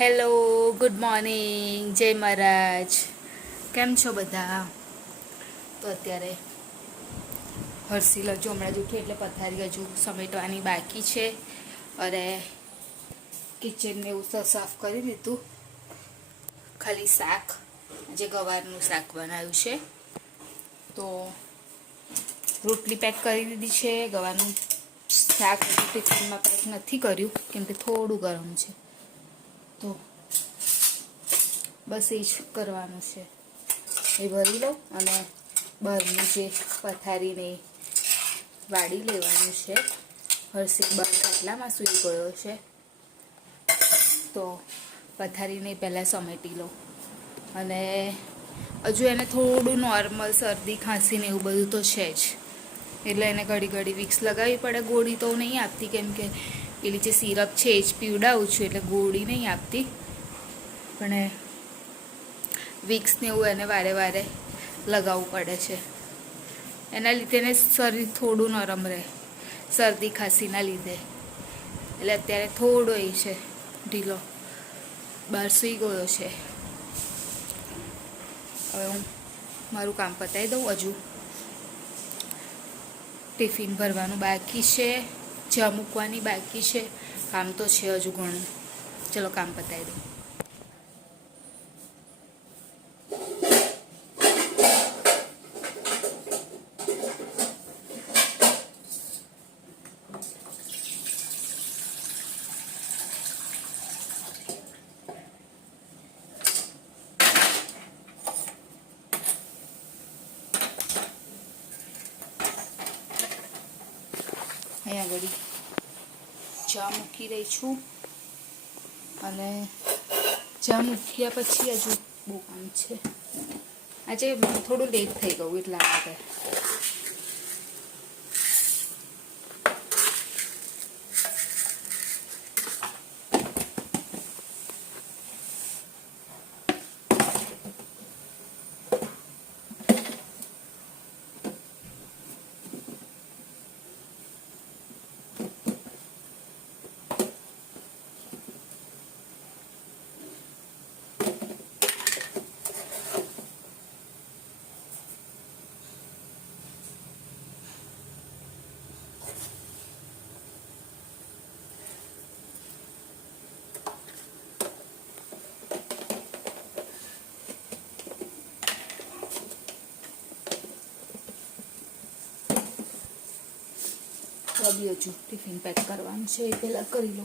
Hello, good morning, જય મહારાજ. કેમ છો બધા? તો અત્યારે હર્ષિલ હજુ હમણાં જ ઉઠી એટલે પથારી હજુ સમેટવાની બાકી છે. અને કિચનને એવું તો સાફ કરી દીધું. ખાલી શાક, આજે ગવારનું શાક બનાવ્યું છે. તો રોટલી પેક કરી દીધી છે. ગવાનું શાક ટિફિનમાં પેક નથી કર્યું કેમ કે થોડું ગરમ છે. તો બસ એ જ કરવાનું છે. એ ભરી લઉં અને બહારનું જે પથારીને વાળી લેવાનું છે. હર્ષિત બહાર ખાટલામાં સૂઈ ગયો છે. તો પથારીને પહેલાં સમેટી લઉં. અને હજુ એને થોડું નોર્મલ શરદી ખાંસીને એવું બધું તો છે જ. એટલે એને ઘડી ઘડી વિક્સ લગાવવી પડે. ગોળી તો નહીં આપતી કેમ કે પેલી જે સિરપ છે એ જ પીવડાવું છું, એટલે ગોળી નહીં આપતી. પણ વિક્સને એવું એને વારે વારે લગાવવું પડે છે. એના લીધે એને શરીર થોડું નરમ રહે, શરદી ખાંસીના લીધે. એટલે અત્યારે થોડો એ છે ઢીલો. બહાર સૂઈ ગયો છે. હવે હું મારું કામ પતાવી દઉં. હજુ ટિફિન ભરવાનું બાકી છે, ચા મૂકવાની બાકી છે. કામ તો છે હજુ ઘણું. ચલો કામ પતાવી દઉં. અહીંયા આગળ ચા મૂકી રહી છું. અને ચા મૂક્યા પછી હજુ બહુ કામ છે. આજે થોડું લેટ થઈ ગયું એટલા માટે. બી હજુ ટિફિન પેક કરવાનું છે, એ પહેલાં કરી લો.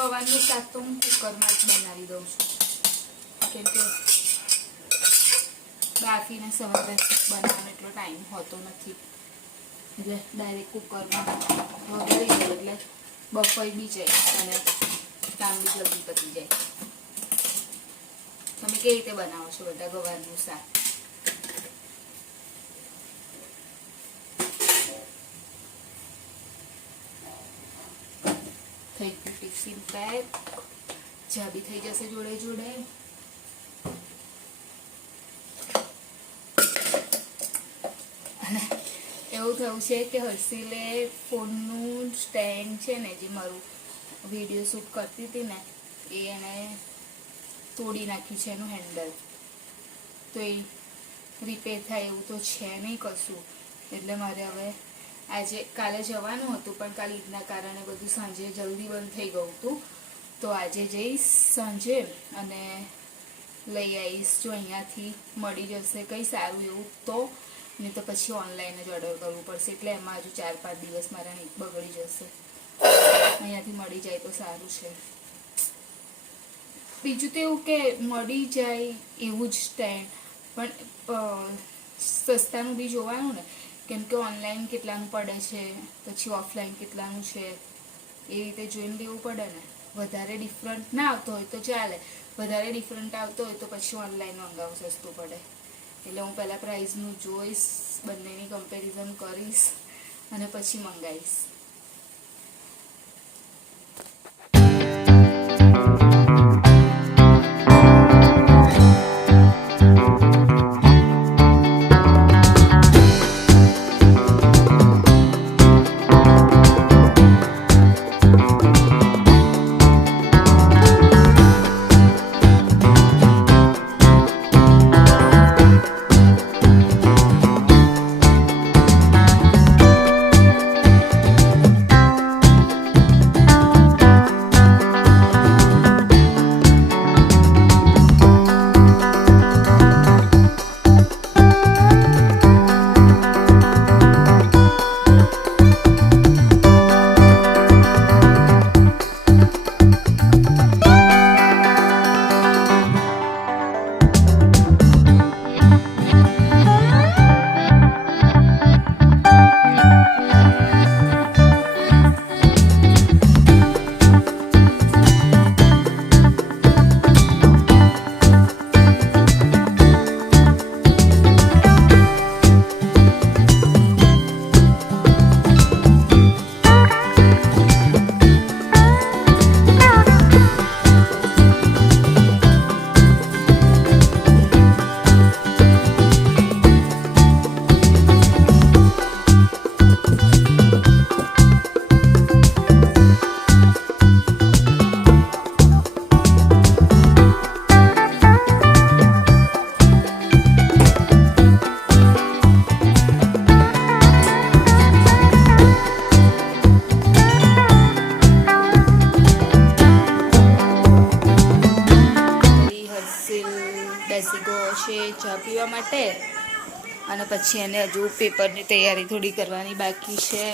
ગવારનું શાક તો હું કુકરમાં જ બનાવી દઉં છું, કેમ કે બાફીને સવારે બનાવવાનો એટલો ટાઈમ હોતો નથી. એટલે ડાયરેક્ટ કુકરમાં વઘારી દઉં એટલે બફાઈ બી જાય અને કામ બી જલ્દી પતી જાય. તમે કેવી રીતે બનાવો છો બધા ગવારનું શાક? થઈ ગયું ટિફિન પેક. ચા બી થઈ જશે જોડે જોડે. અને એવું થયું છે કે હર્ષિલે ફોનનું સ્ટેન્ડ છે ને, જે મારું વિડીયો શૂટ કરતી હતી ને, એ એને તોડી નાખ્યું છે એનું હેન્ડલ. તો એ રિપેર થાય એવું તો છે નહીં કશું. એટલે મારે હવે આજે કાલે જવાનું હતું પણ કાલે ઈદના કારણે બધું સાંજે જલ્દી બંધ થઈ ગયું હતું, તો આજે જઈશ સાંજે અને લઈ આવીશ. જો અહીંયાથી મળી જશે કંઈ સારું એવું તો, નહીં તો પછી ઓનલાઈન જ ઓર્ડર કરવું પડશે. એટલે એમાં હજુ 4-5 દિવસ મારા બગડી જશે. અહીંયાથી મળી જાય તો સારું છે. બીજું તો એવું કે મળી જાય એવું જ સ્ટેન્ડ, પણ સસ્તાનું બી જોવાનું ને, કેમ કે ઓનલાઈન કેટલાનું પડે છે પછી ઓફલાઈન કેટલાનું છે એ રીતે જોઈને લેવું પડે ને. વધારે ડિફરન્ટ ના આવતો હોય તો ચાલે, વધારે ડિફરન્ટ આવતો હોય તો પછી ઓનલાઈન મંગાવું સસ્તું પડે. એટલે હું પહેલાં પ્રાઇસનું જોઈશ, બંનેની કમ્પેરિઝન કરીશ અને પછી મંગાવીશ. ચા પીવા માટે, અને પછી એને હજુ પેપરની તૈયારી થોડી કરવાની બાકી છે.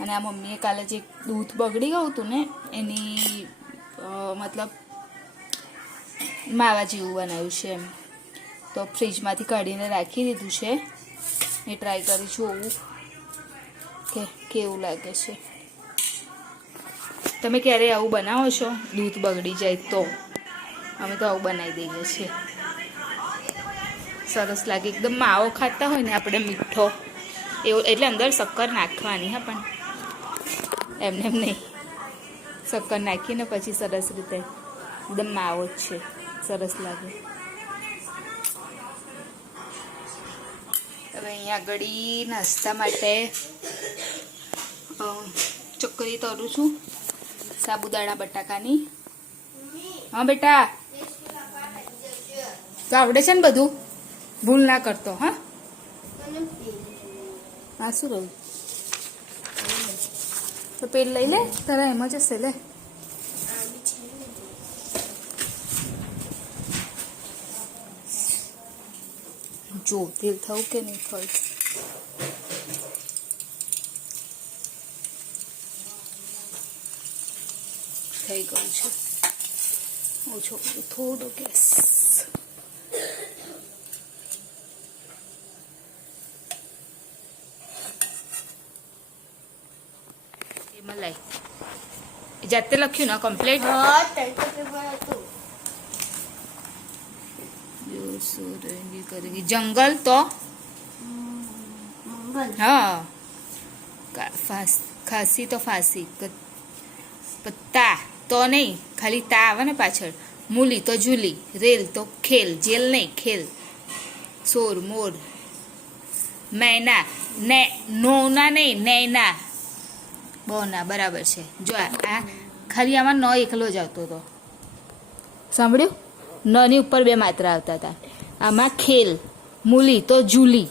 અને આ મમ્મીએ કાલે જે દૂધ બગડી ગયું હતું ને એની મતલબ માવા જેવું બનાવ્યું છે એમ, તો ફ્રીજમાંથી કાઢીને રાખી દીધું છે. એ ટ્રાય કરી જોવું કે કેવું લાગે છે. તમે ક્યારે આવું બનાવો છો? દૂધ બગડી જાય તો? અમે તો આવું બનાવી દઈએ છીએ, સરસ લાગે એકદમ. માવો ખાતા હોય ને આપણે મીઠો એવો, એટલે અંદર શક્કર નાખવાની. હા, પણ એમને એમ નહીં, શક્કર નાખીને પછી સરસ રીતે એકદમ માવો જ છે, સરસ લાગે. હવે અહીંયા આગળ નાસ્તા માટે ચકરી તરું છું, સાબુદાણા બટાકાની. હા બેટા, તો આવડે છે ને બધું? ભૂલ ના કરતો. હા, હા શું રહ્યું? તો પેલ લઈ લે, તારા એમ જ હશે. લે, જો તેલ થવું કે નહીં થયું. થઈ ગયું છે. ઓછો થોડો ગેસ. મલાઈ જાતે લખ્યું ને કમ્પ્લીટ? જંગલ તો હા, ખાસી તો ફાંસી, તા તો નહીં, ખાલી તા આવે ને પાછળ. મૂલી તો જુલી, રેલ તો ખેલ, જેલ નહીં ખેલ. સોર મોર, મૈના ને નોના નહીં નૈના. બોના બરાબર છે. જો આ ખાલી આમાં ન એકલો જ આવતો હતો, સાંભળ્યું? ન ની ઉપર 2 માત્રા આવતા હતા. આમાં ખેલ, મૂલી તો જુલી,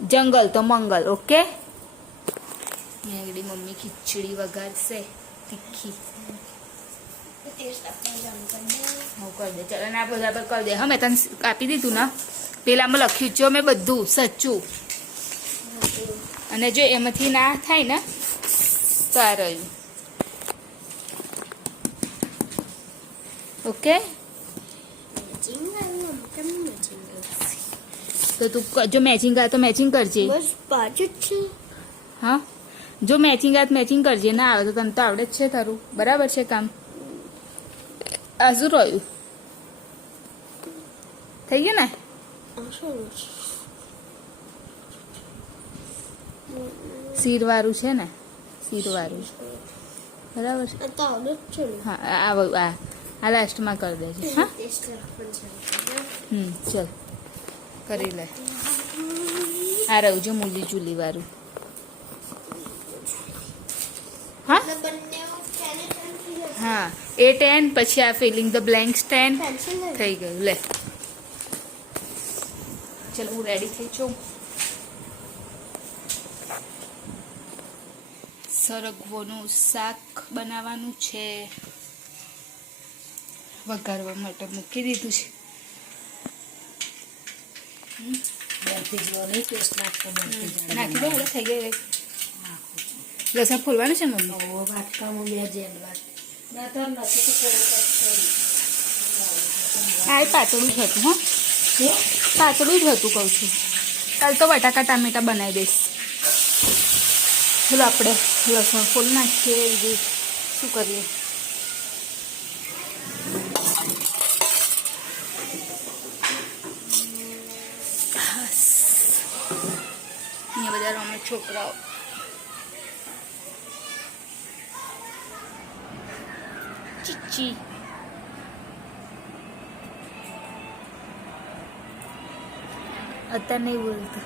જંગલ તો મંગલ. ઓકે. મેગડી મમ્મી ખીચડી વઘારશે તીખી. હું કરી દે. ચાલો ના બધા કરી દે. હા મેં તને આપી દીધું ને, પેલામાં લખ્યું જો મેં બધું સચ્ચું. અને જો એમાંથી ના થાય ને તો આ રહ્યું. ઓકે. તો તું જો મેચિંગ આવે તો મેચિંગ કરજે. બસ પાછું જ છે. હા જો મેચિંગ આવે તો મેચિંગ કરજે. ના આવે તો તને તો આવડે જ છે તારું. બરાબર છે કામ. આ શું રહ્યું? થઈ ગયું ને? શીરવાળું છે ને? શીરવાળું બરાબર છે. હા આ લાસ્ટમાં કરી દેજે. હા ચલ કરી લે. આ રહ્યું જો મૂલી ચૂલી વાળું. હા હા એ 10 પછી આ ફિલિંગ ધ બ્લેન્ક્સ 10 થઈ ગયું. લે ચલ હું રેડી થઈ છું. સરગવોનું શાક બનાવવાનું છે. વઘારવા માટે મૂકી દીધું છે. નાખી દો થઈ ગઈ. લસણ ફોલવાનું છે મમ્મી. આ પાતળું જ હતું. હા પાતળું જ હતું કહું છું. કાલ તો બટાકા ટામેટા બનાવી દઈશ. ચલો આપણે લસણ ફૂલ નાખીએ. બીજું શું કરીએ? અહીંયા બધા રમે છોકરાઓ. ચીચી અત્યારે નહીં બોલતું.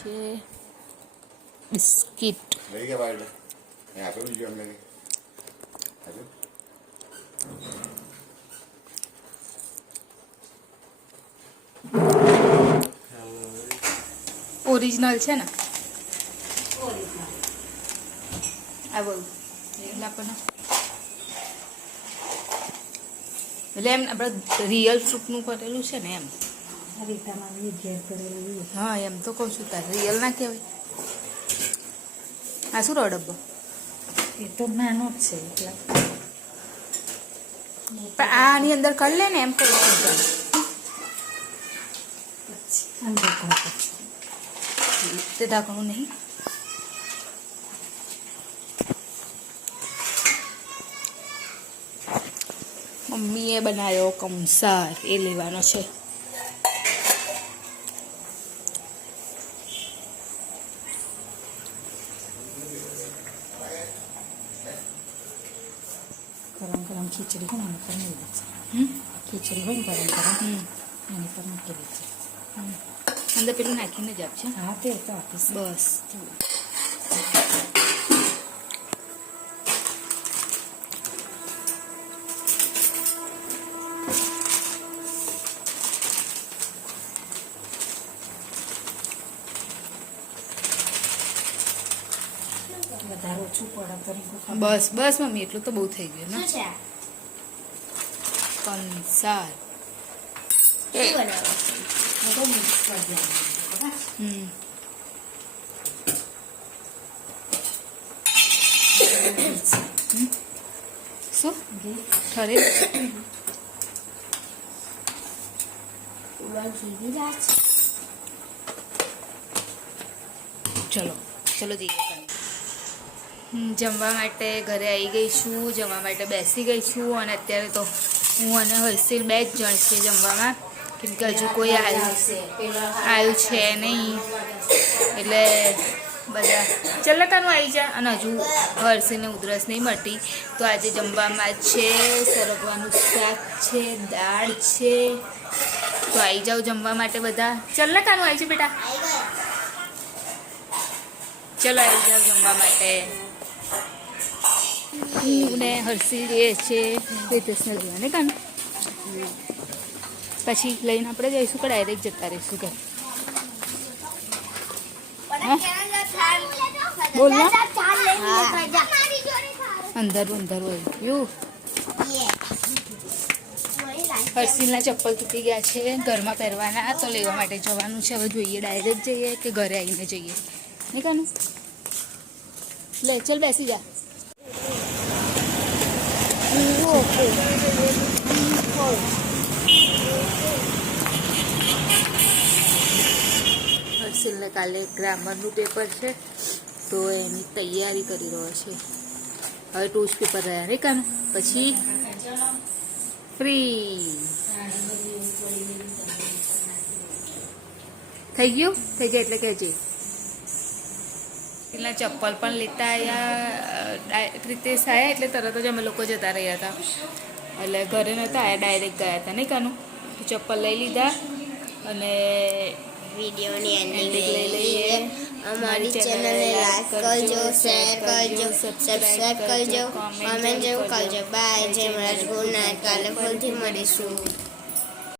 છે બિસ્કિટ. ઓરિજિનલ છે ને? આ બોલ એટલે આપણને એટલે એમ આપણે રિયલ ફ્રૂટનું કરેલું છે ને એમ. હા એમ તો કહું છું. તારે રિયલ ના કહેવાય. આ શું ડબ્બો? એ તો નાનો જ છે એટલે. પણ આની અંદર કરી લે ને એમ કહું છું. તે ઢાંકણું નહીં. મમ્મીએ બનાવ્યો કંસાર એ લેવાનો છે. ગરમ ગરમ ખીચડી હોય ને પર મૂકી દે. ખીચડી હોય ને ગરમ ગરમ એની પર મૂકી દે. અંદર પેલું નાખીને જ આપશે. હા તે તો આપીશ. બસ વધારે ઓછું પડે તો બસ બસ મમ્મી એટલું તો બહુ થઈ ગયું ને. કંસાર શું ઠરે ચલો ચલો જઈએ. જમવા માટે ઘરે આવી ગઈ છું. જમવા માટે બેસી ગઈ છું. અને અત્યારે તો હું અને હર્ષિલ 2 જ જણ છીએ જમવામાં. કેમ કે હજુ કોઈ આવ્યું છે નહીં. એટલે બધા ચલ્લકાનું આવી જાય. અને હજુ હર્ષિલને ઉધરસ નહીં મળતી. તો આજે જમવામાં છે સરગવાનું શાક છે, દાળ છે. તો આવી જાઓ જમવા માટે બધા. ચલ્લકાનું આવી છે બેટા. ચલો આવી જાઓ જમવા માટે. હું ને હર્ષિલ જઈએ છે રિતેશને જોવા ને કાન પછી લઈને આપણે જઈશું કે ડાયરેક્ટ જતા રહીશું ઘર. બોલ અંદર અંદર હોય યુ હર્ષિલના ચપ્પલ તૂટી ગયા છે ઘરમાં પહેરવાના તો લેવા માટે જવાનું છે. હવે જોઈએ ડાયરેક્ટ જઈએ કે ઘરે આવીને જઈએ નહીં કાનું. લે ચલ બેસી જા. હર્ષિલને કાલે ગ્રામરનું પેપર છે તો એની તૈયારી કરી રહ્યો છે. હવે ટોચ પેપર રહ્યા નહીં કાનું પછી ફ્રી થઈ ગયું. થઈ જાય એટલે કહેજે. પેલા ચપ્પલ પણ લેતા આવ્યા રીતેશ આવ્યા એટલે તરત જ અમે લોકો જતા રહ્યા હતા એટલે ઘરે નહોતા આવ્યા ડાયરેક્ટ ગયા હતા નહીં કાનું. ચપ્પલ લઈ લીધા અને વિડીયોની એન્ડિંગ લઈ લઈએ. અમારી ચેનલને લાઈક કરજો, શેર કરજો, સબસ્ક્રાઈબ કરજો, કોમેન્ટ જરૂર કરજો. બાય. જય મહારાજ. Good night. કાલે ફરીથી મળીશું.